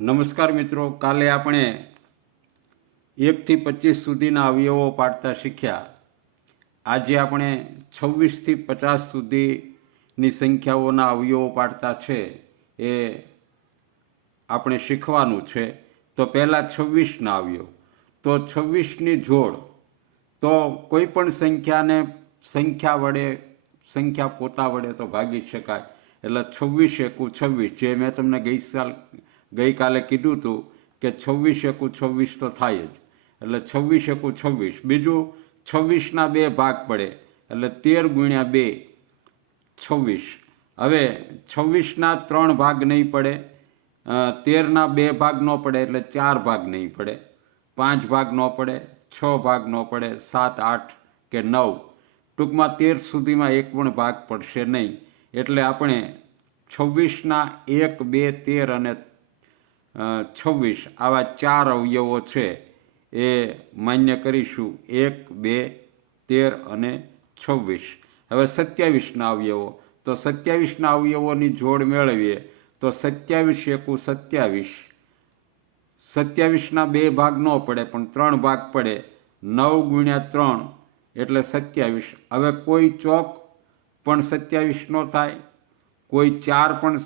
નમસ્કાર મિત્રો, કાલે આપણે એકથી પચીસ સુધીના અવયવો પાડતા શીખ્યા. આજે આપણે છવ્વીસથી પચાસ સુધીની સંખ્યાઓના અવયવો પાડતા છે એ આપણે શીખવાનું છે. તો પહેલાં છવ્વીસના અવયવ. તો છવ્વીસની જોડ. તો કોઈ પણ સંખ્યાને સંખ્યા વડે, સંખ્યા પોતા વડે તો ભાગી શકાય. એટલે છવ્વીસ એકું છવ્વીસ, જે મેં તમને ગઈ સાલ ગઈકાલે કીધું હતું કે છવ્વીસ એકુ છવ્વીસ તો થાય જ. એટલે છવ્વીસ એકુ છવ્વીસ. બીજું, છવ્વીસના બે ભાગ પડે. એટલે તેર ગુણ્યા બે, છવ્વીસ. હવે છવ્વીસના ત્રણ ભાગ નહીં પડે. તેરના બે ભાગ ન પડે એટલે ચાર ભાગ નહીં પડે. પાંચ ભાગ ન પડે, છ ભાગ ન પડે, સાત, આઠ કે નવ. ટૂંકમાં તેર સુધીમાં એક પણ ભાગ પડશે નહીં. એટલે આપણે છવ્વીસના એક, બે, તેર અને છવ્વીસ. આવા ચાર અવયવો છે એ માન્ય કરીશું. એક, બે, તેર અને છવ્વીસ. હવે સત્યાવીસના અવયવો. તો સત્યાવીસના અવયવોની જોડ મેળવીએ. તો સત્યાવીસ એકુ સત્યાવીસ. સત્યાવીસના બે ભાગ ન પડે, પણ ત્રણ ભાગ પડે. નવ ગુણ્યા ત્રણ એટલે સત્યાવીસ. હવે કોઈ ચોક પણ સત્યાવીસ નો થાય? કોઈ ચાર પણ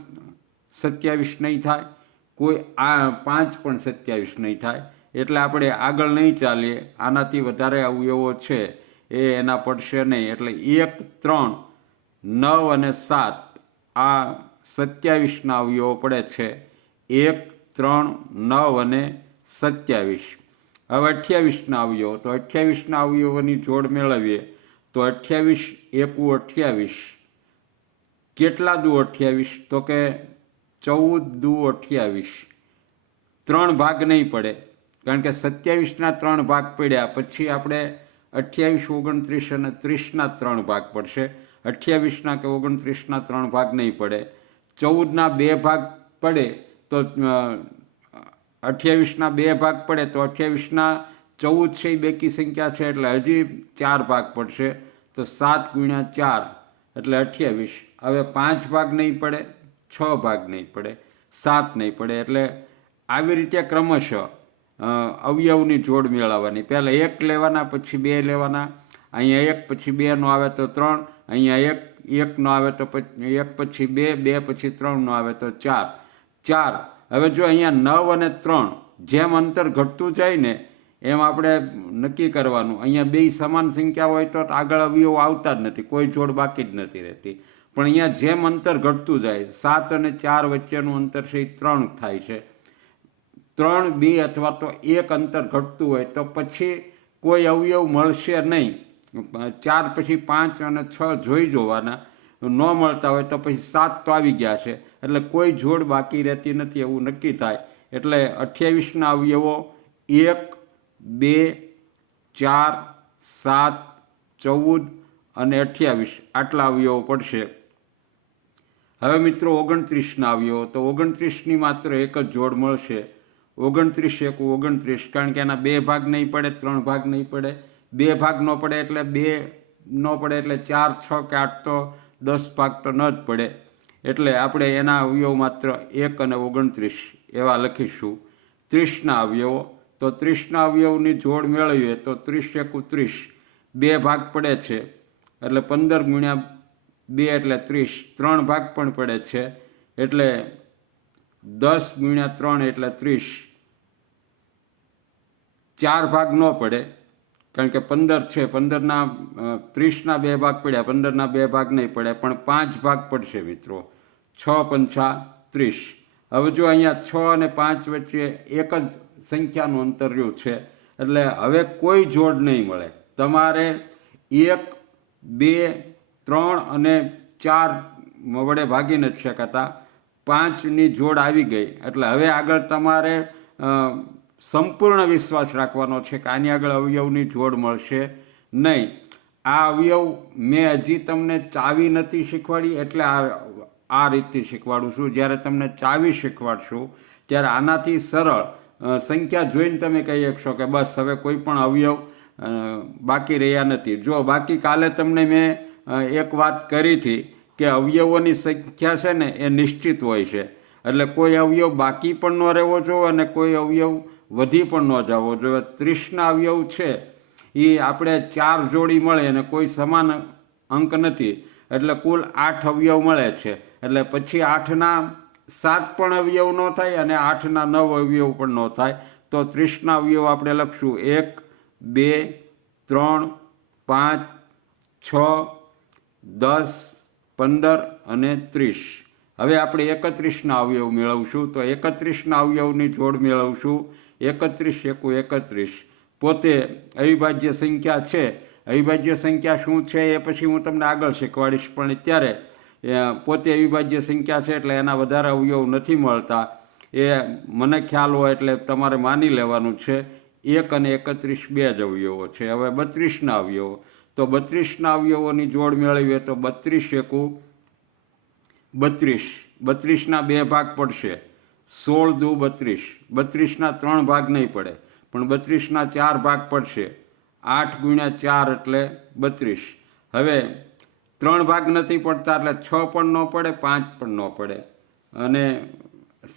સત્યાવીસ નહીં થાય? કોઈ આ પાંચ પણ સત્યાવીસ નહીં થાય. એટલે આપણે આગળ નહીં ચાલીએ. આનાથી વધારે અવયવો છે. એ એના પડશે નહીં. એટલે એક, ત્રણ, નવ અને સાત આ સત્યાવીસના અવયવો પડે છે. એક, ત્રણ, નવ અને સત્યાવીસ. હવે અઠ્યાવીસના અવયવો. તો અઠ્યાવીસના અવયવોની જોડ મેળવીએ. તો અઠ્યાવીસ, એકુ અઠ્યાવીસ. કેટલા દુ અઠ્યાવીસ? તો કે ચૌદ દુ અઠ્યાવીસ. ત્રણ ભાગ નહીં પડે. કારણ કે સત્યાવીસના ત્રણ ભાગ પડ્યા. પછી આપણે અઠ્યાવીસ, ઓગણત્રીસ અને ત્રીસના ત્રણ ભાગ પડશે. અઠ્યાવીસના કે ઓગણત્રીસના ત્રણ ભાગ નહીં પડે. ચૌદના બે ભાગ પડે તો અઠ્યાવીસના બે ભાગ પડે તો અઠ્યાવીસના ચૌદ છે એ બેકી સંખ્યા છે એટલે હજી ચાર ભાગ પડશે. તો સાત ગુણ્યા ચાર એટલે અઠ્યાવીસ. હવે પાંચ ભાગ નહીં પડે. છ ભાગ નહીં પડે, સાત નહીં પડે. એટલે આવી રીતે ક્રમશઃ અવયવની જોડ મેળવવાની. પહેલાં એક લેવાના, પછી બે લેવાના. અહીંયા એક, પછી બેનો આવે તો ત્રણ. અહીંયા એક એકનો આવે તો પછી એક પછી બે બે પછી ત્રણનો આવે તો ચાર. ચાર. હવે જો અહીંયા નવ અને ત્રણ જેમ અંતર ઘટતું જાય ને, એમ આપણે નક્કી કરવાનું. અહીંયા બે સમાન સંખ્યા હોય તો આગળ અવયવ આવતા જ નથી. કોઈ જોડ બાકી જ નથી રહેતી. પણ અહીંયા જેમ અંતર ઘટતું જાય, સાત અને ચાર વચ્ચેનું અંતર છે એ ત્રણ થાય છે. ત્રણ, બે અથવા તો એક અંતર ઘટતું હોય તો પછી કોઈ અવયવ મળશે નહીં. ચાર પછી પાંચ અને છ જોઈ જોવાના. ન મળતા હોય તો પછી સાત તો આવી ગયા છે. એટલે કોઈ જોડ બાકી રહેતી નથી એવું નક્કી થાય. એટલે અઠ્યાવીસના અવયવો એક, બે, ચાર, સાત, ચૌદ અને અઠ્યાવીસ આટલા અવયવો પડશે. હવે મિત્રો ઓગણત્રીસના આવ્યો, તો ઓગણત્રીસની માત્ર એક જ જોડ મળશે. ઓગણત્રીસ એક ઓગણત્રીસ, કારણ કે એના બે ભાગ નહીં પડે, ત્રણ ભાગ નહીં પડે. બે ભાગ ન પડે એટલે બે ન પડે એટલે ચાર, છ કે આઠ તો દસ ભાગ તો ન જ પડે. એટલે આપણે એના અવયવ માત્ર એક અને ઓગણત્રીસ એવા લખીશું. ત્રીસના અવયવો તો ત્રીસના અવયવની જોડ મેળવીએ, તો ત્રીસ એકુ ત્રીસ. બે ભાગ પડે છે. એટલે પંદર ગુણ્યા બે એટલે ત્રીસ, ત્રણ ભાગ પણ પડે છે. એટલે દસ ગુણ્યા ત્રણ એટલે ત્રીસ. ચાર ભાગ ન પડે, કારણ કે પંદર છે. પંદરના ત્રીસના બે ભાગ પડ્યા, પંદરના બે ભાગ નહીં પડે, પણ પાંચ ભાગ પડશે મિત્રો. છ પંછા ત્રીસ. હવે જો અહીંયા છ અને પાંચ વચ્ચે એક જ સંખ્યાનું અંતર રહ્યું છે, એટલે હવે કોઈ જોડ નહીં મળે. તમારે એક, બે ત્રણ અને ચાર વડે ભાગી નથી શકાતા. પાંચની જોડ આવી ગઈ. એટલે હવે આગળ તમારે સંપૂર્ણ વિશ્વાસ રાખવાનો છે કે આની આગળ અવયવની જોડ મળશે નહીં. આ અવયવ મેં હજી તમને ચાવી નથી શીખવાડી, એટલે આ આ રીતથી શીખવાડું છું. જ્યારે તમને ચાવી શીખવાડશું, ત્યારે આનાથી સરળ સંખ્યા જોઈને તમે કહી શકશો કે બસ હવે કોઈ પણ અવયવ બાકી રહ્યા નથી. જો બાકી કાલે તમને મેં એક વાત કરી હતી કે અવયવોની સંખ્યા છે ને એ નિશ્ચિત હોય છે. એટલે કોઈ અવયવ બાકી પણ ન રહેવો જોઈએ અને કોઈ અવયવ વધી પણ ન જવો જોઈએ. ત્રીસના અવયવ છે એ આપણે ચાર જોડી મળે અને કોઈ સમાન અંક નથી. એટલે કુલ આઠ અવયવ મળે છે. એટલે પછી આઠના સાત પણ અવયવ ન થાય અને આઠના નવ અવયવ પણ ન થાય. તો ત્રીસના અવયવ આપણે લખશું. એક, બે, ત્રણ, પાંચ, છ દસ, પંદર અને ત્રીસ. હવે આપણે એકત્રીસના અવયવ મેળવશું તો એકત્રીસના અવયવની જોડ મેળવશું. એકત્રીસ એકુ એકત્રીસ. પોતે અવિભાજ્ય સંખ્યા છે. અવિભાજ્ય સંખ્યા શું છે એ પછી હું તમને આગળ શીખવાડીશ. પણ અત્યારે પોતે અવિભાજ્ય સંખ્યા છે એટલે એના વધારે અવયવ નથી મળતા. એ મને ખ્યાલ હોય એટલે તમારે માની લેવાનું છે. એક અને એકત્રીસ બે જ અવયવો છે. હવે બત્રીસના અવયવો. તો બત્રીસના અવયવોની જોડ મેળવીએ તો બત્રીસ એકુ બત્રીસ. બત્રીસના બે ભાગ પડશે. સોળ દુ બત્રીસ. બત્રીસના ત્રણ ભાગ નહીં પડે, પણ બત્રીસના ચાર ભાગ પડશે. આઠ ગુણ્યા ચાર એટલે બત્રીસ. હવે ત્રણ ભાગ નથી પડતા એટલે છ પણ ન પડે, પાંચ પણ ન પડે અને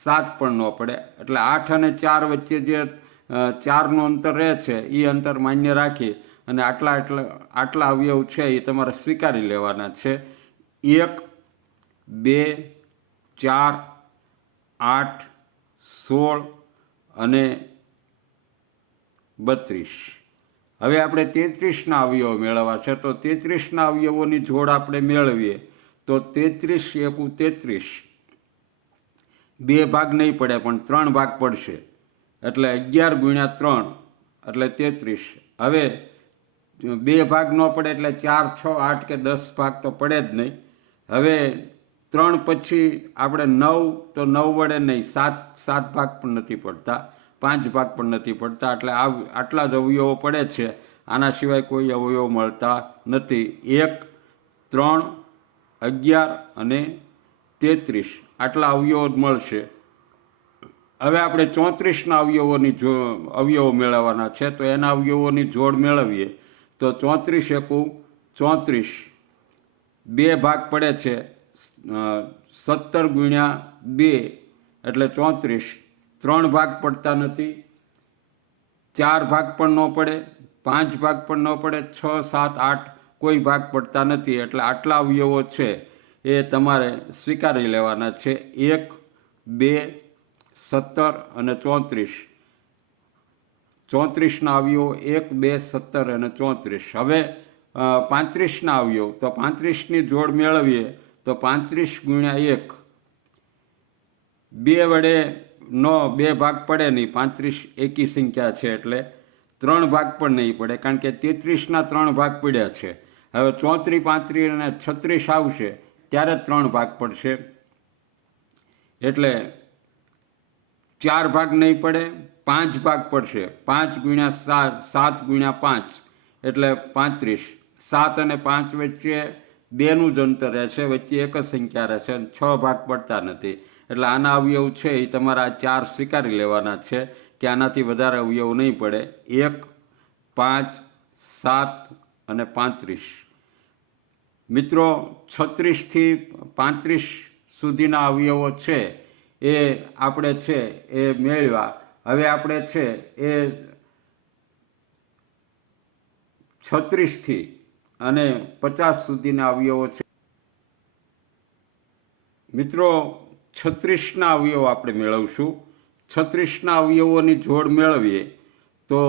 સાત પણ ન પડે. એટલે આઠ અને ચાર વચ્ચે જે ચારનું અંતર રહે છે એ અંતર માન્ય રાખી અને આટલા આટલા આટલા અવયવ છે એ તમારે સ્વીકારી લેવાના છે. એક, બે, ચાર, આઠ, સોળ અને બત્રીસ. હવે આપણે તેત્રીસના અવયવો મેળવવા છે. તો તેત્રીસના અવયવોની જોડ આપણે મેળવીએ. તો તેત્રીસ એકુ તેત્રીસ. બે ભાગ નહીં પડે, પણ ત્રણ ભાગ પડશે. એટલે અગિયાર ગુણ્યા ત્રણ એટલે તેત્રીસ. હવે બે ભાગ ન પડે એટલે ચાર, છ, આઠ કે દસ ભાગ તો પડે જ નહીં. હવે ત્રણ પછી આપણે નવ, તો નવ વડે નહીં, સાત સાત ભાગ પણ નથી પડતા, પાંચ ભાગ પણ નથી પડતા, એટલે આ, આટલા જ અવયવો પડે છે. આના સિવાય કોઈ અવયવ મળતા નથી. એક, ત્રણ, અગિયાર અને તેત્રીસ. આટલા અવયવો જ મળશે. હવે આપણે ચોત્રીસના અવયવોની જો, અવયવો મેળવવાના છે, તો એના અવયવોની જોડ મેળવીએ. તો ચોત્રીસ એકુ ચોત્રીસ. બે ભાગ પડે છે સત્તર ગુણ્યા બે એટલે ચોત્રીસ. ત્રણ ભાગ પડતા નથી. ચાર ભાગ પણ ન પડે, પાંચ ભાગ પણ ન પડે, છ, સાત, આઠ કોઈ ભાગ પડતા નથી. એટલે આટલા અવયવો છે એ તમારે સ્વીકારી લેવાના છે. એક, બે, સત્તર અને ચોત્રીસ. ચોત્રીસના આવ્યો, એક, બે, સત્તર અને ચોત્રીસ. હવે પાંત્રીસના આવ્યો, તો પાંત્રીસની જોડ મેળવીએ, તો પાંત્રીસ ગુણ્યા એક. બે વડે નો, બે ભાગ પડે નહીં, પાંત્રીસ એકી સંખ્યા છે એટલે ત્રણ ભાગ પણ નહીં પડે, કારણ કે તેત્રીસના ત્રણ ભાગ પડ્યા છે. હવે ચોત્રીસ પાંત્રીસ અને છત્રીસ આવશે, ત્યારે ત્રણ ભાગ પડશે. એટલે ચાર ભાગ નહીં પડે પાંચ ભાગ પડશે. પાંચ ગુણ્યા સાત સાત ગુણ્યા પાંચ, એટલે પાંત્રીસ. સાત અને પાંચ વચ્ચે બેનું જ અંતર રહેશે વચ્ચે એક જ સંખ્યા રહે છે અને છ ભાગ પડતા નથી. એટલે આના અવયવ છે, એ તમારા ચાર સ્વીકારી લેવાના છે કે આનાથી વધારે અવયવ નહીં પડે. એક, પાંચ, સાત અને પાંત્રીસ. મિત્રો છત્રીસથી પાંત્રીસ સુધીના અવયવો છે, એ આપણે છે, એ મેળવ્યા. હવે આપણે છે એ છત્રીસથી અને પચાસ સુધીના અવયવો છે. મિત્રો, છત્રીસના અવયવો આપણે મેળવશું. છત્રીસના અવયવોની જોડ મેળવીએ તો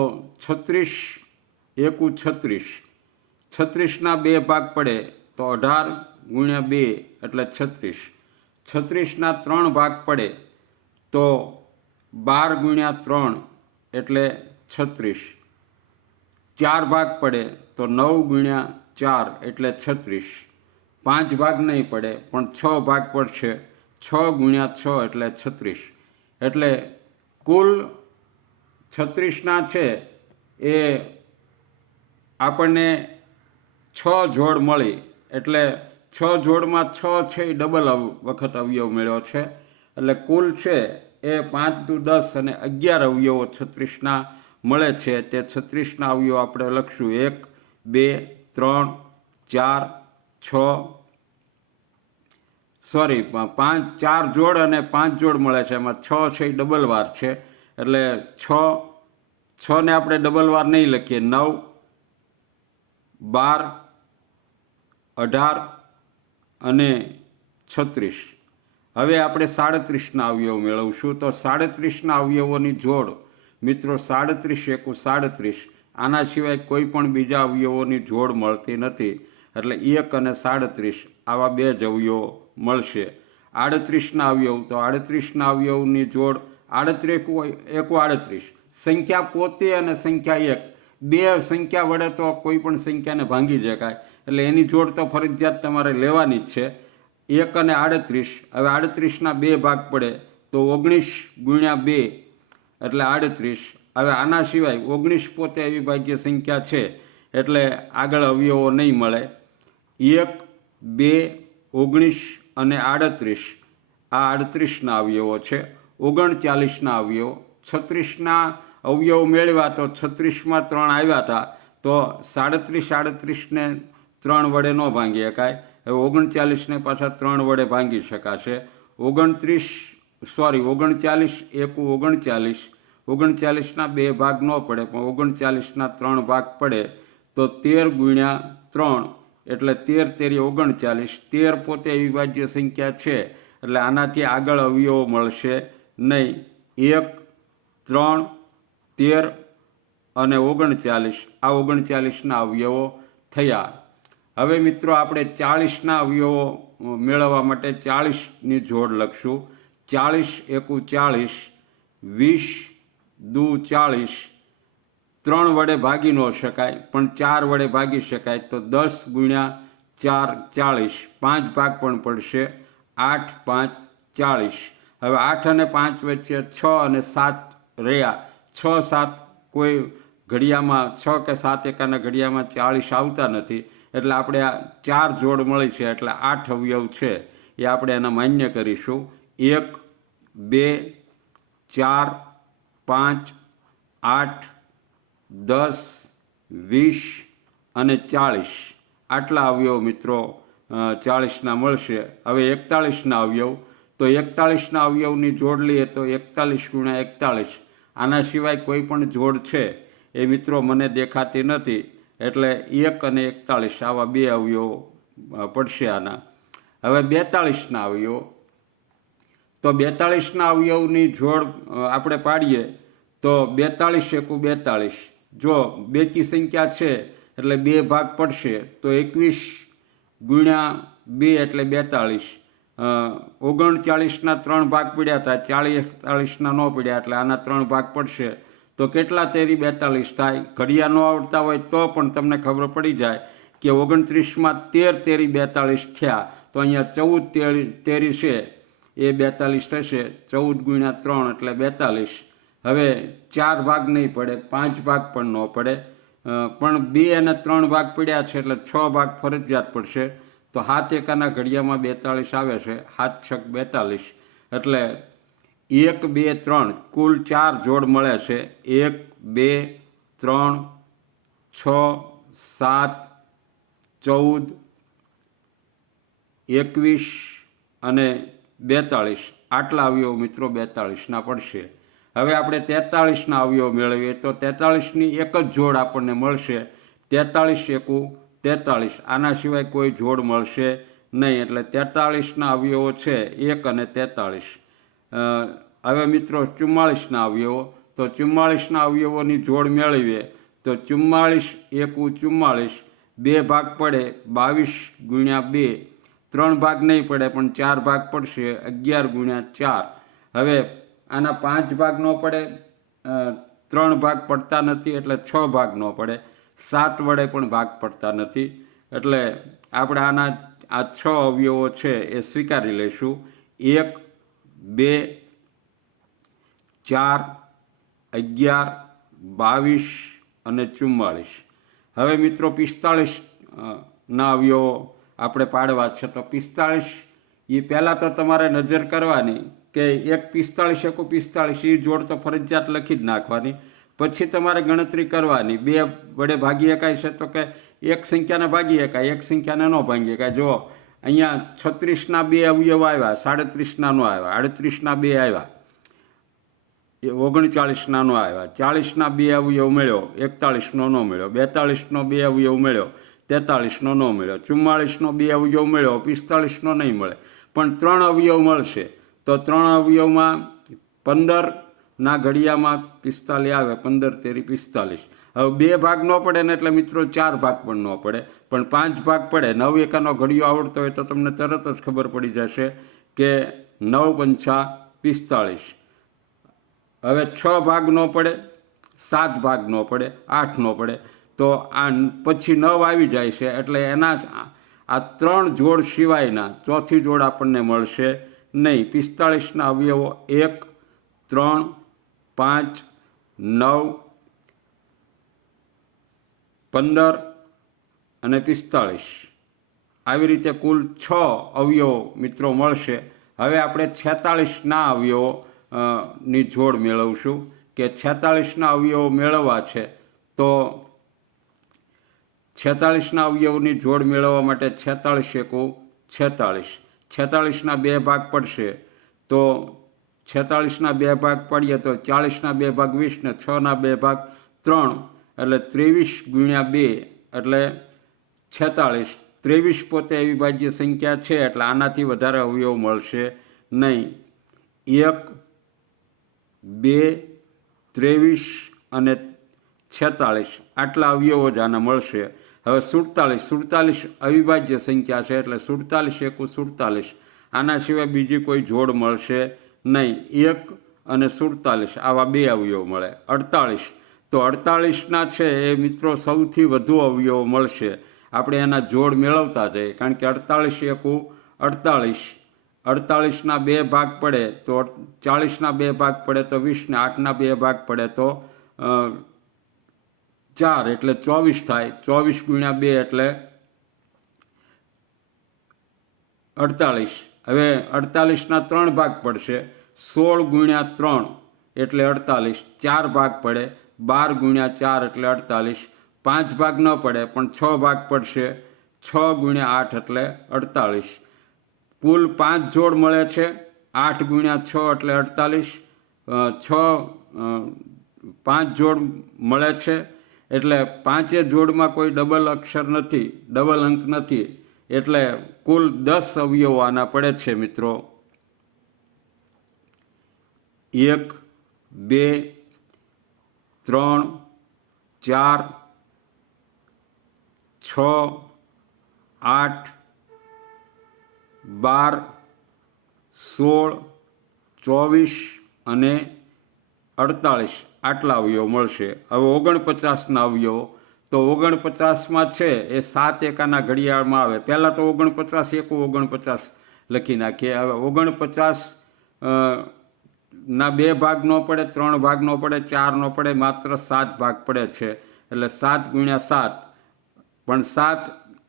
છત્રીસ એકુ છત્રીસ. છત્રીસના બે ભાગ પડે તો અઢાર ગુણ્યા બે એટલે છત્રીસ. છત્રીસના ત્રણ ભાગ પડે તો બાર ગુણ્યા ત્રણ એટલે છત્રીસ. ચાર ભાગ પડે તો નવ ગુણ્યા ચાર એટલે છત્રીસ. પાંચ ભાગ નહીં પડે, પણ છ ભાગ પડશે. છ ગુણ્યા છ એટલે છત્રીસ. એટલે કુલ છત્રીસના છે એ આપણને છ જોડ મળી. એટલે છ જોડમાં છ છે એ ડબલ વખત અવયવ મેળ્યો છે. એટલે કુલ છે એ પાંચ દુ દસ અને અગિયાર અવયવો છત્રીસના મળે છે. તે છત્રીસના અવયવો આપણે લખશું. એક, બે, ત્રણ, ચાર, છ, સોરી પાંચ, ચાર જોડ અને પાંચ જોડ મળે છે. એમાં છ છે એ ડબલ વાર છે. એટલે છ છને આપણે ડબલ વાર નહીં લખીએ. નવ, બાર, અઢાર અને છત્રીસ. હવે આપણે સાડત્રીસના અવયવ મેળવશું તો સાડત્રીસના અવયવોની જોડ, મિત્રો સાડત્રીસ એકુ સાડત્રીસ, આના સિવાય કોઈ પણ બીજા અવયવોની જોડ મળતી નથી, એટલે એક અને સાડત્રીસ આવા બે જ અવયવો મળશે. આડત્રીસના અવયવ, તો આડત્રીસના અવયવની જોડ આડત્રીસ એકુ આડત્રીસ. સંખ્યા પોતે અને સંખ્યા એક. બે સંખ્યા વડે તો કોઈ પણ સંખ્યાને ભાંગી શકાય. એટલે એની જોડ તો ફરજિયાત તમારે લેવાની જ છે. એક અને આડત્રીસ. હવે આડત્રીસના બે ભાગ પડે તો ઓગણીસ ગુણ્યા બે એટલે આડત્રીસ. હવે આના સિવાય ઓગણીસ પોતે અવિભાગ્ય સંખ્યા છે એટલે આગળ અવયવો નહીં મળે. એક, બે, ઓગણીસ અને આડત્રીસ. આ આડત્રીસના અવયવો છે. ઓગણચાલીસના અવયવો. છત્રીસના અવયવ મેળવ્યા તો છત્રીસમાં ત્રણ આવ્યા હતા. તો સાડત્રીસ, આડત્રીસને ત્રણ વડે ન ભાંગી શકાય. ઓગણચાલીસને પાછા ત્રણ વડે ભાંગી શકાશે. ઓગણત્રીસ સોરી ઓગણચાલીસ, એકુ ઓગણચાલીસ. ઓગણચાલીસના બે ભાગ ન પડે, પણ ઓગણચાલીસના ત્રણ ભાગ પડે તો તેર ગુણ્યા ત્રણ, એટલે તેર તેરી ઓગણચાલીસ. તેર પોતે અવિભાજ્ય સંખ્યા છે, એટલે આનાથી આગળ અવયવો મળશે નહીં. એક, ત્રણ, તેર અને ઓગણચાલીસ. આ ઓગણચાલીસના અવયવો થયા. હવે મિત્રો આપણે ચાળીસના અવયવો મેળવવા માટે ચાળીસની જોડ લખશું. ચાળીસ એકુ ચાળીસ, વીસ દુ ચાળીસ, ત્રણ વડે ભાગી ન શકાય, પણ ચાર વડે ભાગી શકાય તો દસ ગુણ્યા ચાર ચાળીસ, પાંચ ભાગ પણ પડશે, આઠ પાંચ ચાળીસ. હવે આઠ અને પાંચ વચ્ચે છ અને સાત રહ્યા. છ સાત કોઈ ઘડિયામાં, છ કે સાત એકાના ઘડિયામાં ચાળીસ આવતા નથી. એટલે આપણે આ ચાર જોડ મળી છે, એટલે આઠ અવયવ છે, એ આપણે એના માન્ય કરીશું. એક, બે, ચાર, પાંચ, આઠ, દસ, વીસ અને ચાળીસ. આટલા અવયવ મિત્રો ચાળીસના મળશે. હવે એકતાળીસના અવયવ. તો એકતાળીસના અવયવની જોડ લઈએ તો એકતાલીસ ગુણ્યા એકતાળીસ. આના સિવાય કોઈ પણ જોડ છે, એ મિત્રો મને દેખાતી નથી. એટલે એક અને એકતાળીસ આવા બે અવયવો પડશે આના. હવે બેતાળીસના અવયવો. તો બેતાળીસના અવયવની જોડ આપણે પાડીએ, તો બેતાળીસ એકુ બેતાળીસ. જો બેકી સંખ્યા છે, એટલે બે ભાગ પડશે, તો એકવીસ ગુણ્યા બે એટલે બેતાળીસ. ઓગણચાળીસના ત્રણ ભાગ પડ્યા હતા, ચાળીસ એકતાળીસના ન પડ્યા, એટલે આના ત્રણ ભાગ પડશે. તો કેટલા તેરી બેતાલીસ થાય? ઘડિયા ન આવડતા હોય તો પણ તમને ખબર પડી જાય કે ઓગણત્રીસમાં તેર તેરી બેતાલીસ થયા. તો અહીંયા ચૌદ તેરી છે. એ બેતાલીસ થશે. ચૌદ ગુણ્યા ત્રણ એટલે બેતાલીસ. હવે ચાર ભાગ નહીં પડે, પાંચ ભાગ પણ ન પડે. પણ બે અને ત્રણ ભાગ પડ્યા છે એટલે છ ભાગ ફરજિયાત પડશે. તો હાથ એકાના ઘડિયામાં બેતાળીસ આવે છે, હાથ છક બેતાલીસ. એટલે એક, બે, ત્રણ. કુલ ચાર જોડ મળે છે. એક, બે, ત્રણ, છ, સાત, ચૌદ, એકવીસ અને બેતાળીસ. આટલા અવયવ મિત્રો બેતાળીસના પડશે. હવે આપણે તેતાળીસના અવયવ મેળવીએ તો તેતાળીસની એક જ જોડ આપણને મળશે. તેતાળીસ એકુ તેતાળીસ. આના સિવાય કોઈ જોડ મળશે નહીં. એટલે તેતાળીસના અવયવો છે એક અને તેતાળીસ. હવે મિત્રો ચુમ્માળીસના અવયવો. તો ચુમ્માળીસના અવયવોની જોડ મેળવીએ. તો ચુમ્માળીસ એકું ચુમ્માળીસ, બે ભાગ પડે બાવીસ ગુણ્યા બે. ત્રણ ભાગ નહીં પડે, પણ ચાર ભાગ પડશે, અગિયાર ગુણ્યા ચાર. હવે આના પાંચ ભાગ ન પડે ત્રણ ભાગ પડતા નથી, એટલે છ ભાગ ન પડે. સાત વડે પણ ભાગ પડતા નથી. એટલે આપણે આના, આ છ અવયવો છે એ સ્વીકારી લઈશું. એક બે, ચાર, અગિયાર, બાવીસ અને ચુમ્માળીસ. હવે મિત્રો પિસ્તાળીસ ના અવયવો આપણે પાડવા છે તો પિસ્તાળીસ. એ પહેલાં તો તમારે નજર કરવાની કે એક પિસ્તાળીસ એકું પિસ્તાળીસ એ જોડ તો ફરજિયાત લખી જ નાખવાની. પછી તમારે ગણતરી કરવાની. બે વડે ભાગી શકાય છે તો કે એક સંખ્યાને ભાગી શકાય, એક સંખ્યાને ન ભાંગી શકાય. જો અહીંયા છત્રીસના બે અવયવ આવ્યા સાડત્રીસના નો આવ્યા, આડત્રીસના બે આવ્યા, એ ઓગણચાળીસના નો આવ્યા. ચાળીસના બે અવયવ મળ્યો, એકતાળીસનો ન મળ્યો, બેતાળીસનો બે અવયવ મળ્યો, તેતાળીસનો ન મળ્યો, ચુમ્માળીસનો બે અવયવ મળ્યો, પિસ્તાળીસનો નહીં મળે. પણ ત્રણ અવયવ મળશે. તો ત્રણ અવયવમાં પંદરના ઘડિયામાં પિસ્તાલીસ આવે, પંદર તેરી પિસ્તાલીસ. હવે બે ભાગ ન પડે ને એટલે મિત્રો ચાર ભાગ પણ ન પડે. પણ પાંચ ભાગ પડે. નવ એકાનો ઘડિયો આવડતો હોય તો તમને તરત જ ખબર પડી જશે કે નવ પંચા પિસ્તાળીસ. હવે છ ભાગ ન પડે, સાત ભાગ ન પડે, આઠ ન પડે. તો આ પછી નવ આવી જાય છે. એટલે એના આ ત્રણ જોડ સિવાયના ચોથી જોડ આપણને મળશે નહીં. પિસ્તાળીસના અવયવો એક, ત્રણ, પાંચ, નવ પંદર અને પિસ્તાળીસ. આવી રીતે કુલ છ અવયવો મિત્રો મળશે. હવે આપણે છેતાળીસના અવયવો ની જોડ મેળવશું. કે છેતાળીસના અવયવો મેળવવા છે, તો છેતાળીસના અવયવની જોડ મેળવવા માટે છેતાળીસ એકુ છેતાળીસ. છેતાળીસના બે ભાગ પડશે, તો છેતાળીસના બે ભાગ પાડીએ તો ચાળીસના બે ભાગ વીસ ને છના બે ભાગ ત્રણ. એટલે ત્રેવીસ ગુણ્યા બે એટલે છેતાળીસ. ત્રેવીસ પોતે અવિભાજ્ય સંખ્યા છે, એટલે આનાથી વધારે અવયવ મળશે નહીં. એક, બે, ત્રેવીસ અને છેતાળીસ. આટલા અવયવો જ આના મળશે. હવે સુડતાલીસ સુડતાલીસ અવિભાજ્ય સંખ્યા છે, એટલે સુડતાલીસ એકુ સુડતાલીસ આના સિવાય બીજી કોઈ જોડ મળશે નહીં. એક અને સુડતાલીસ આવા બે અવયવ મળે. અડતાલીસ તો અડતાલીસના છે એ મિત્રો સૌથી વધુ અવયવો મળશે. આપણે એના જોડ મેળવતા જઈએ. કારણ કે અડતાલીસ એકુ અડતાલીસ અડતાલીસના બે ભાગ પડે તો ચાળીસના બે ભાગ પડે તો વીસને આઠના બે ભાગ પડે તો ચાર એટલે ચોવીસ થાય. ચોવીસ ગુણ્યા બે એટલે અડતાલીસ હવે અડતાલીસના ત્રણ ભાગ પડશે. સોળ ગુણ્યા ત્રણ એટલે અડતાલીસ ચાર ભાગ પડે. બાર ગુણ્યા ચાર એટલે અડતાલીસ. પાંચ ભાગ ન પડે, પણ છ ભાગ પડશે. છ ગુણ્યા આઠ એટલે અડતાલીસ. કુલ પાંચ જોડ મળે છે, આઠ ગુણ્યા છ એટલે અડતાલીસ. છ પાંચ જોડ મળે છે, એટલે પાંચે જોડમાં કોઈ ડબલ અક્ષર નથી, ડબલ અંક નથી, એટલે કુલ દસ અવયવો આના પડે છે મિત્રો. એક, બે ત્રણ, ચાર, છ, આઠ, બાર, સોળ, ચોવીસ અને અડતાળીસ. આટલા અવયવ મળશે. હવે ઓગણપચાસના અવયવો. તો ઓગણપચાસમાં છે, એ સાત એકાના ઘડિયાળમાં આવે. પહેલાં તો ઓગણપચાસ, એકું ઓગણપચાસ લખી નાખીએ. હવે ઓગણપચાસ ના, બે ભાગ ન પડે, ત્રણ ભાગ ન પડે, ચાર ન પડે, માત્ર સાત ભાગ પડે છે. એટલે સાત ગુણ્યા સાત. પણ સાત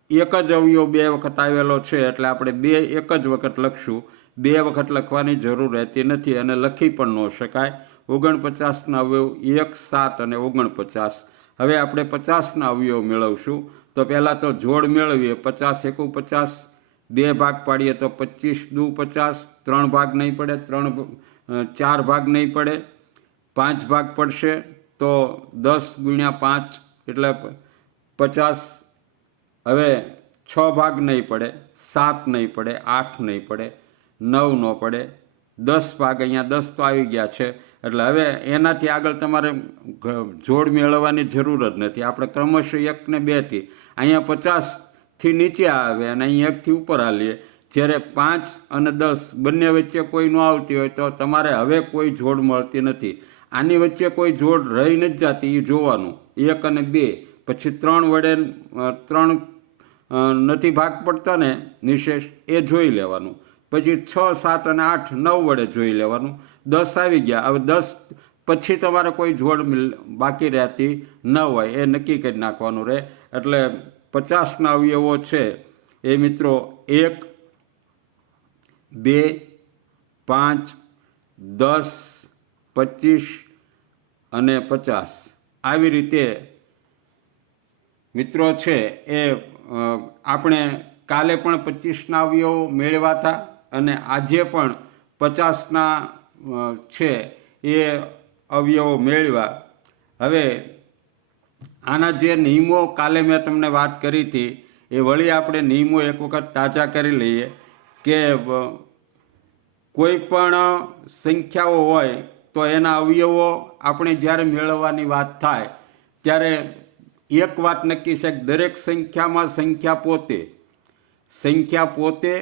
એક જ અવયવ બે વખત આવેલો છે, એટલે આપણે બે એક જ વખત લખશું. બે વખત લખવાની જરૂર રહેતી નથી અને લખી પણ ન શકાય. ઓગણપચાસના અવયવ એક, સાત અને ઓગણપચાસ. હવે આપણે પચાસના અવયવ મેળવશું. તો પહેલાં તો જોડ મેળવીએ. પચાસ એકુ પચાસ. બે ભાગ પાડીએ તો પચીસ દુ પચાસ. ત્રણ ભાગ નહીં પડે. ત્રણ ચાર ભાગ નહીં પડે. પાંચ ભાગ પડશે તો દસ ગુણ્યા પાંચ એટલે પચાસ. હવે છ ભાગ નહીં પડે, સાત નહીં પડે, આઠ નહીં પડે, નવ ન પડે. દસ ભાગ અહીંયા દસ તો આવી ગયા છે. એટલે હવે એનાથી આગળ તમારે જોડ મેળવવાની જરૂર જ નથી. આપણે ક્રમશઃ એક ને બેથી. અહીંયા પચાસથી નીચે આવે અને અહીં એકથી ઉપર હાલીએ. જ્યારે પાંચ અને દસ બંને વચ્ચે કોઈ ન આવતી હોય તો તમારે હવે કોઈ જોડ મળતી નથી. આની વચ્ચે કોઈ જોડ રહી નથી જતી એ જોવાનું. એક અને બે. પછી ત્રણ વડે ત્રણ નથી ભાગ પડતા ને, નિશેષ એ જોઈ લેવાનું. પછી છ, સાત અને આઠ, નવ વડે જોઈ લેવાનું. દસ આવી ગયા. હવે દસ પછી તમારે કોઈ જોડ બાકી રહેતી ન હોય. એ નક્કી કરી નાખવાનું રહે એટલે પચાસના અવયવો છે. એ મિત્રો, એક બે, પાંચ, દસ, પચીસ અને પચાસ. આવી રીતે મિત્રો છે એ આપણે કાલે પણ પચીસના અવયવો મેળવાતા અને આજે પણ પચાસના છે એ અવયવો મેળવ્યા. હવે આના જે નિયમો કાલે મેં તમને વાત કરી હતી, એ વળી આપણે નિયમો એક વખત તાજા કરી લઈએ. કે કોઈ પણ સંખ્યાઓ હોય, તો એના અવયવો આપણે જ્યારે મેળવવાની વાત થાય, ત્યારે એક વાત નક્કી છે કે દરેક સંખ્યામાં સંખ્યા પોતે. સંખ્યા પોતે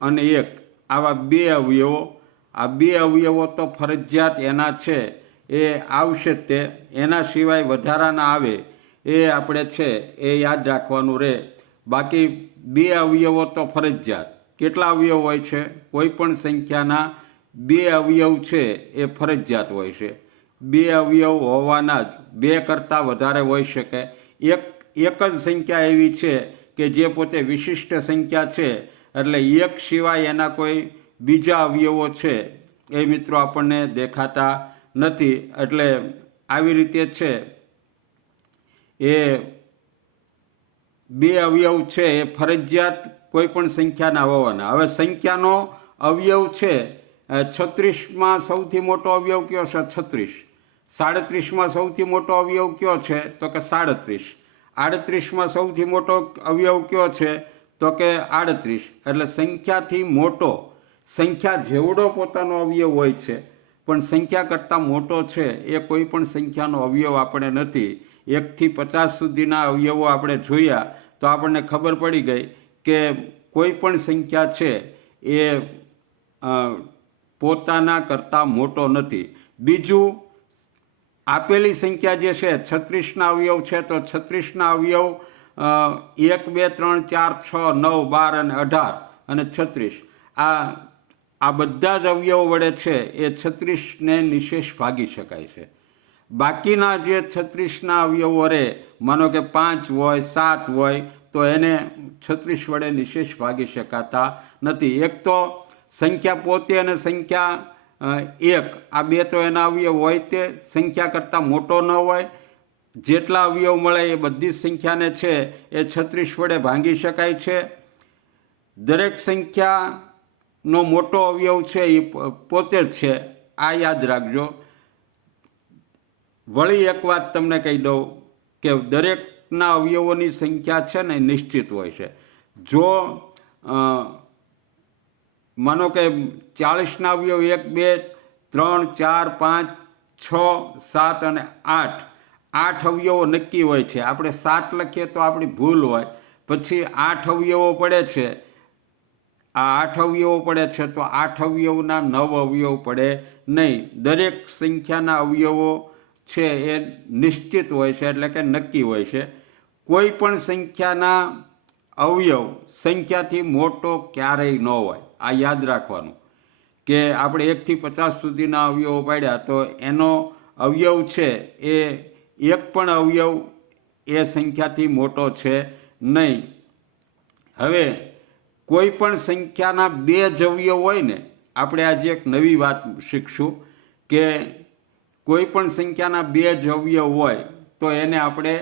અને એક. આવા બે અવયવો. આ બે અવયવો તો ફરજિયાત એના છે. એ આવશે તે. એના સિવાય વધારાના આવે. એ આપણે છે, એ યાદ રાખવાનું રહે બાકી બે અવયવો તો ફરજિયાત. કેટલા અવયવ હોય છે? કોઈ પણ સંખ્યાના બે અવયવ છે એ ફરજિયાત હોય છે. બે અવયવ હોવાના જ બે કરતાં વધારે હોઈ શકે. એક એક જ સંખ્યા એવી છે કે જે પોતે વિશિષ્ટ સંખ્યા છે. એટલે એક સિવાય એના કોઈ બીજા અવયવો છે એ મિત્રો આપણને દેખાતા નથી. એટલે આવી રીતે છે. એ બે અવયવ છે એ ફરજિયાત કોઈ પણ સંખ્યાના હોવાના. હવે સંખ્યાનો અવયવ છે છત્રીસમાં સૌથી મોટો અવયવ કયો છે? છત્રીસ. સાડત્રીસમાં સૌથી મોટો અવયવ કયો છે? તો કે સાડત્રીસ. આડત્રીસમાં સૌથી મોટો અવયવ કયો છે? તો કે આડત્રીસ. એટલે સંખ્યાથી મોટો. સંખ્યા જેવડો પોતાનો અવયવ હોય છે, પણ સંખ્યા કરતાં મોટો છે, એ કોઈ પણ સંખ્યાનો અવયવ આપણે નથી. એકથી પચાસ સુધીના અવયવો આપણે જોયા, તો આપણને ખબર પડી ગઈ કે કોઈ પણ સંખ્યા છે એ પોતાના કરતાં મોટો નથી. બીજું, આપેલી સંખ્યા જે છે, છત્રીસના અવયવ છે, તો છત્રીસના અવયવ એક, બે, ત્રણ, ચાર, છ, નવ, બાર અને અઢાર અને છત્રીસ. આ આ બધા જ અવયવ વડે છે એ છત્રીસને નિશેષ ભાગી શકાય છે. બાકીના જે છત્રીસના અવયવો રહે માનો કે પાંચ હોય, સાત હોય તો એને છત્રીસ વડે નિશેષ ભાગી શકાતા નથી. એક તો સંખ્યા પોતે અને સંખ્યા એક. આ બે તો એના અવયવ હોય તે સંખ્યા કરતાં મોટો ન હોય. જેટલા અવયવ મળે એ બધી જ સંખ્યાને છે એ છત્રીસ વડે ભાંગી શકાય છે. દરેક સંખ્યાનો મોટો અવયવ છે એ પોતે જ છે. આ યાદ રાખજો. વળી એક વાત તમને કહી દઉં કે દરેકના અવયવોની સંખ્યા છે ને નિશ્ચિત હોય છે. જો માનો કે ચાળીસના અવયવ એક, બે, ત્રણ, ચાર, પાંચ, છ, સાત અને આઠ આઠ અવયવો નક્કી હોય છે. આપણે સાત લખીએ તો આપણી ભૂલ હોય. પછી આઠ અવયવો પડે છે. આ આઠ અવયવો પડે છે તો આઠ અવયવના નવ અવયવ પડે નહીં. દરેક સંખ્યાના અવયવો છે, એ નિશ્ચિત હોય છે, એટલે કે નક્કી હોય છે. કોઈ પણ સંખ્યાના અવયવ સંખ્યાથી મોટો ક્યારેય ન હોય. આ યાદ રાખવાનું કે આપણે એકથી પચાસ સુધીના અવયવો પાડ્યા તો એનો અવયવ છે, એ એક પણ અવયવ એ સંખ્યાથી મોટો છે નહીં. હવે કોઈ પણ સંખ્યાના બે જ અવયવ હોય ને, આપણે આજે એક નવી વાત શીખશું કે કોઈ પણ સંખ્યાના બે જ અવયવ હોય, તો એને આપણે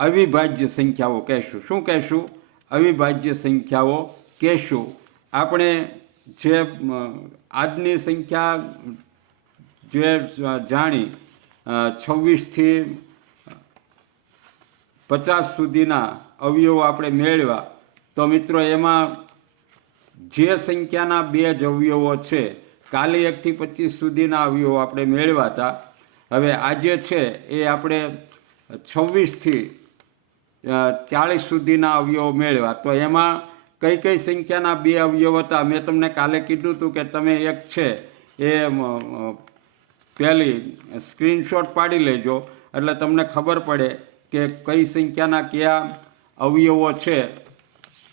અવિભાજ્ય સંખ્યાઓ કહેશું. શું કહેશું? અવિભાજ્ય સંખ્યાઓ કહેશું. આપણે જે આજની સંખ્યા જે જાણી છવ્વીસથી પચાસ સુધીના અવયવો આપણે મેળવ્યા, તો મિત્રો એમાં જે સંખ્યાના બે જ અવયવો છે, કાલે એકથી પચીસ સુધીના અવયવો આપણે મેળવ્યા હતા. હવે આજે છે, એ આપણે છવ્વીસથી ચાળીસ સુધીના અવયવો મેળવ્યા. તો એમાં કઈ કઈ સંખ્યાના બે અવયવ હતા? મેં તમને કાલે કીધું હતું કે તમે એક છે, એ પહેલી સ્ક્રીનશોટ પાડી લેજો. એટલે તમને ખબર પડે કે કઈ સંખ્યાના કયા અવયવો છે.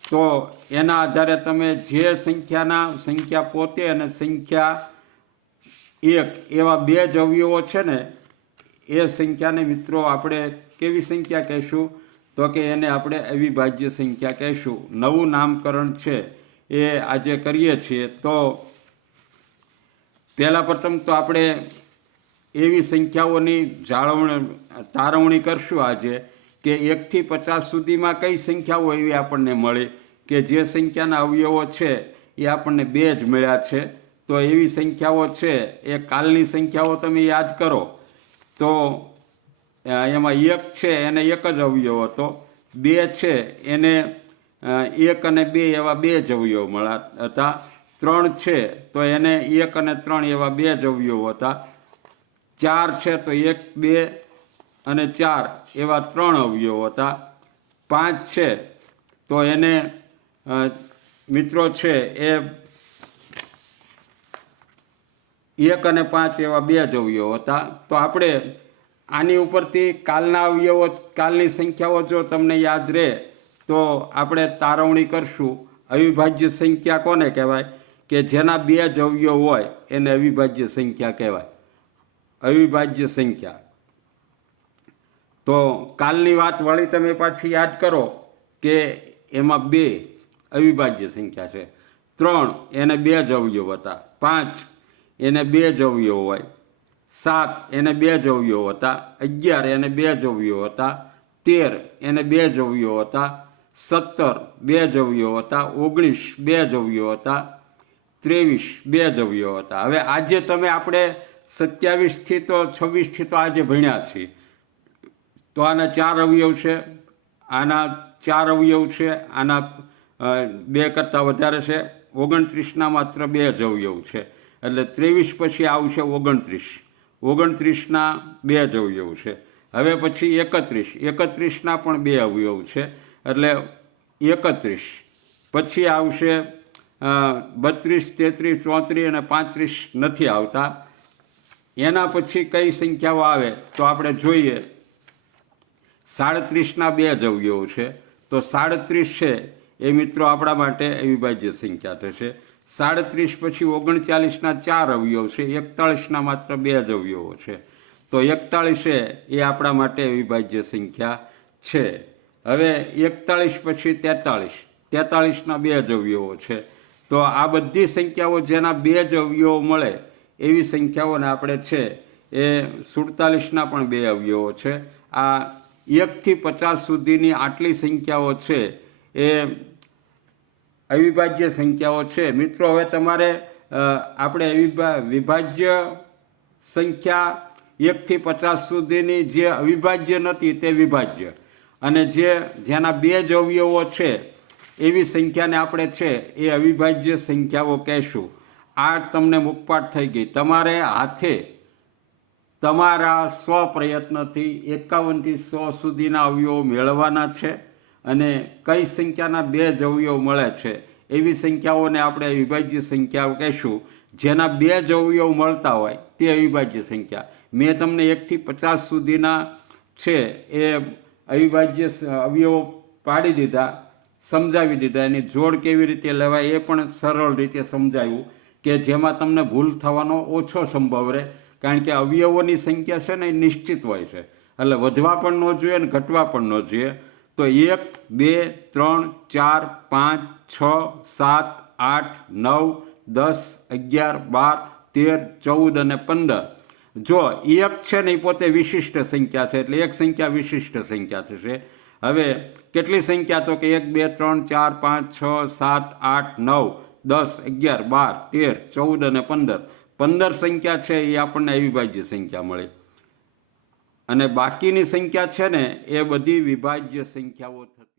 તો એના આધારે તમે જે સંખ્યાના, સંખ્યા પોતે અને સંખ્યા એક એવા બે જ અવયવો છે ને, એ સંખ્યાને મિત્રો આપણે કેવી સંખ્યા કહેશું? તો કે એને આપણે અવિભાજ્ય સંખ્યા કહેશું. નવું નામકરણ છે, એ આજે કરીએ છીએ. તો પહેલાં પ્રથમ તો આપણે એવી સંખ્યાઓની જાળવણી, તારવણી કરશું આજે કે એકથી પચાસ સુધીમાં કઈ સંખ્યાઓ એવી આપણને મળે કે જે સંખ્યાના અવયવો છે, એ આપણને બે જ મળ્યા છે. તો એવી સંખ્યાઓ છે, એ કાલની સંખ્યાઓ તમે યાદ કરો. તો એમાં એક છે, એને એક જ અવયવ હતો. બે છે, એને એક અને બે એવા બે જ અવયવ મળ્યા હતા. ત્રણ છે, તો એને એક અને ત્રણ એવા બે જ અવયવ હતા. ચાર છે, તો એક, બે અને ચાર એવા ત્રણ અવયવ હતા. પાંચ છે, તો એને મિત્રો છે, એ એક અને પાંચ એવા બે જ અવયવ હતા. તો આપણે આની ઉપરથી કાલના અવયવો, કાલની સંખ્યાઓ જો તમને યાદ રહે, તો આપણે તારવણી કરશું. અવિભાજ્ય સંખ્યા કોને કહેવાય? કે જેના બે જ અવયવ હોય, એને અવિભાજ્ય સંખ્યા કહેવાય. અવિભાજ્ય સંખ્યા. તો કાલની વાત વળી તમે પાછી યાદ કરો કે એમાં બે અવિભાજ્ય સંખ્યા છે. ત્રણ, એને બે જ અવયવ હતા. પાંચ એને બે જ અવયવ હોય. સાત એને બે જ અવયવ હતા. અગિયાર એને બે જ અવયવ હતા. તેર એને બે જ અવયવ હતા. સત્તર બે જવ્યો હતા. ઓગણીસ બે જ અવયવ હતા. ત્રેવીસ બે જવ્યો હતા. હવે આજે તમે આપણે સત્યાવીસથી તો છવ્વીસથી તો આજે ભણ્યા છીએ. તો આના ચાર અવયવ છે. આના ચાર અવયવ છે. આના બે કરતાં વધારે છે. ઓગણત્રીસના માત્ર બે જ અવયવ છે. એટલે ત્રેવીસ પછી આવશે ઓગણત્રીસ. ઓગણત્રીસના બે જ અવયવ છે. હવે પછી એકત્રીસ. એકત્રીસના પણ બે અવયવ છે. એટલે એકત્રીસ. પછી આવશે બત્રીસ, તેત્રીસ, ચોત્રીસ અને પાંત્રીસ નથી આવતા. એના પછી કઈ સંખ્યાઓ આવે તો આપણે જોઈએ. સાડત્રીસના બે જ અવયવો છે. તો સાડત્રીસ છે. એ મિત્રો આપણા માટે અવિભાજ્ય સંખ્યા થશે. સાડત્રીસ પછી ઓગણચાલીસના ચાર અવયવ છે, એકતાળીસના માત્ર બે જ અવયવો છે. તો એકતાળીસે એ આપણા માટે અવિભાજ્ય સંખ્યા છે. હવે એકતાળીસ પછી તેતાળીસ, તેતાળીસના બે જ અવયવો છે. તો આ બધી સંખ્યાઓ જેના બે જ અવયવો મળે, એવી સંખ્યાઓને આપણે છે એ સુડતાલીસના પણ બે અવયવો છે. આ એકથી પચાસ સુધીની આટલી સંખ્યાઓ છે એ અવિભાજ્ય સંખ્યાઓ છે. મિત્રો, હવે તમારે આપણે વિભાજ્ય સંખ્યા એકથી પચાસ સુધીની જે અવિભાજ્ય નથી તે વિભાજ્ય. અને જે, જેના બે જ અવયવો છે, એવી સંખ્યાને આપણે છે, એ અવિભાજ્ય સંખ્યાઓ કહેશું. આ તમને મુખપાઠ થઈ ગઈ. તમારે હાથે તમારા સ્વપ્રયત્નથી એકાવનથી સો સુધીના અવયવો મેળવવાના છે. અને કઈ સંખ્યાના બે જ અવયવ મળે છે, એવી સંખ્યાઓને આપણે અવિભાજ્ય સંખ્યાઓ કહેશું. જેના બે જ અવયવ મળતા હોય તે અવિભાજ્ય સંખ્યા. મેં તમને એકથી પચાસ સુધીના છે એ અવિભાજ્ય અવયવો પાડી દીધા, સમજાવી દીધા. એની જોડ કેવી રીતે લેવાય એ પણ સરળ રીતે સમજાવ્યું કે જેમાં તમને ભૂલ થવાનો ઓછો સંભવ રહે. કારણ કે અવયવોની સંખ્યા છે ને એ નિશ્ચિત હોય છે. એટલે વધવા પણ ન જોઈએ અને ઘટવા પણ ન જોઈએ. તો એક, બે, ત્રણ, ચાર, પાંચ, છ, સાત, આઠ, નવ, દસ, અગિયાર, બાર, તેર, ચૌદ અને પંદર. જો એક છે ને એ પોતે વિશિષ્ટ સંખ્યા છે, એટલે એક સંખ્યા વિશિષ્ટ સંખ્યા થશે. હવે કેટલી સંખ્યા તો કે એક, બે, ત્રણ, ચાર, પાંચ, છ, સાત, આઠ, નવ, દસ, અગિયાર, બાર, તેર, ચૌદ અને પંદર. પંદર સંખ્યા છે એ આપણને અવિભાજ્ય સંખ્યા મળી. અને બાકીની સંખ્યા છે ને એ બધી વિભાજ્ય સંખ્યાઓ થતી